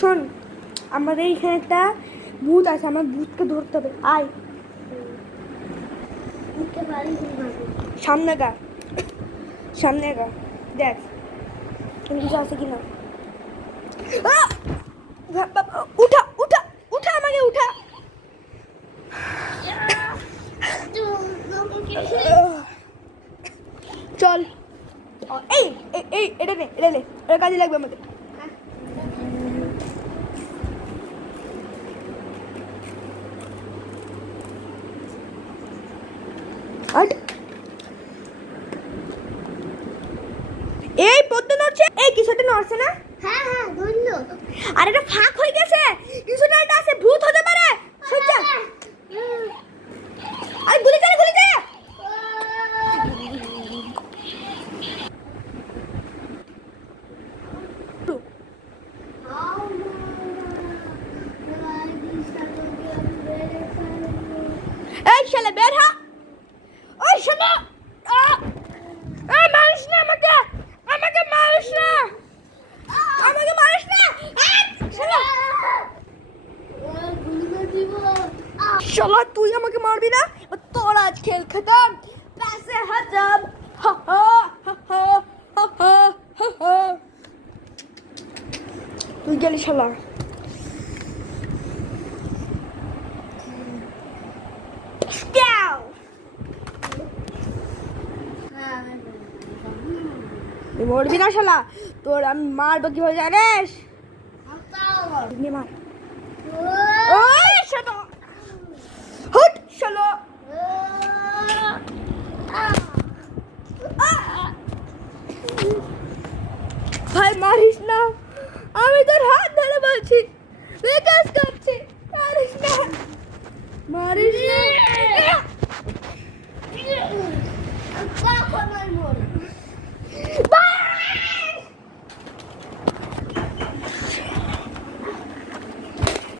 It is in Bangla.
শোন, আমাদের এখানে একটা ভূত আছে, আমার ভূতকে ধরতে হবে। আয় সামনে গা, সামনে গা, দেখ কিছু আছে কিনা। উঠা উঠা উঠা, আমাকে উঠা। চল, এই এই এটা নে, এটা নে, এটা কাজে লাগবে আমাদের। এই পদ্ম নড়ছে, এই কিছুটা নড়ছে না? হ্যাঁ হ্যাঁ ধরলো। আর এটা ফাঁক হয়ে গেছে, কিছুটা এটা আছে, ভূত হতে পারে। সজ্জা আরে গুলি করে, গুলি করে। এই শালা বের হ, ওই শালা মারিস না আমাকে, আমাকে মারিস না, আমাকে মারিস না। শালা তুই আমাকে মারবি না, তোর আজ খেল খতম, पैसे हजम। हा हा हा हा हा हा। তুই গেলি শালা। তুই মরবি না শালা, তোর আমি মারবো কি হয়ে জানিস? মার। ওই শালা, হট শালা। ভাই মারিস না, আমি তোর হাত ধরে বলছি, বেকাজ করছি, মারিস না, মারিস না।